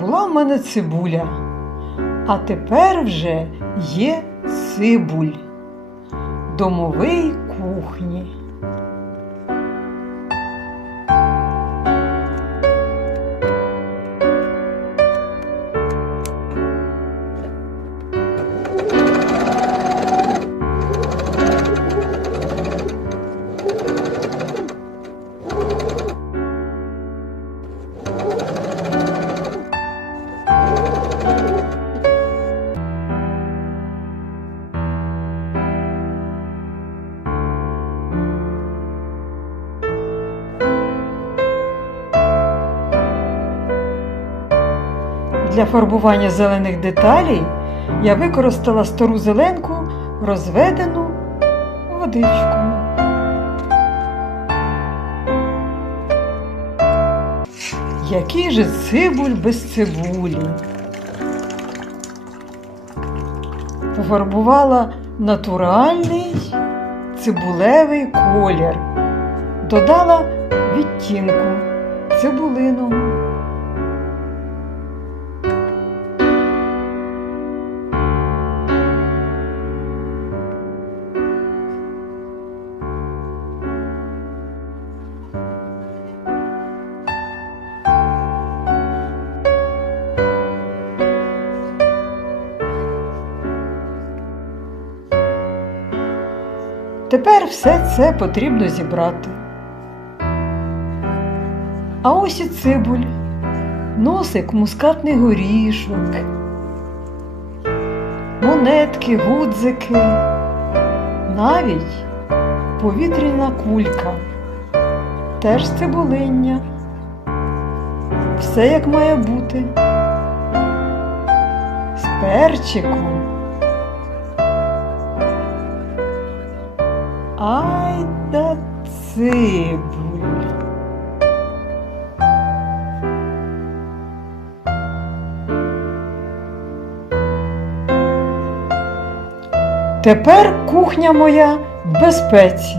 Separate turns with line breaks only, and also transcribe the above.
Була в мене цибуля, а тепер вже є цибуль домовий кухні. Для фарбування зелених деталей я використала стару зеленку, розведену водичкою. Який же цибуль без цибулі? Пофарбувала натуральний цибулевий колір. Додала відтінку цибулиного. Тепер все це потрібно зібрати. А ось і цибуль, носик мускатний горішок, монетки, гудзики, навіть повітряна кулька, теж цибулиння. Все як має бути. З перчиком. Ай да цибуль. Тепер кухня моя в безпеці.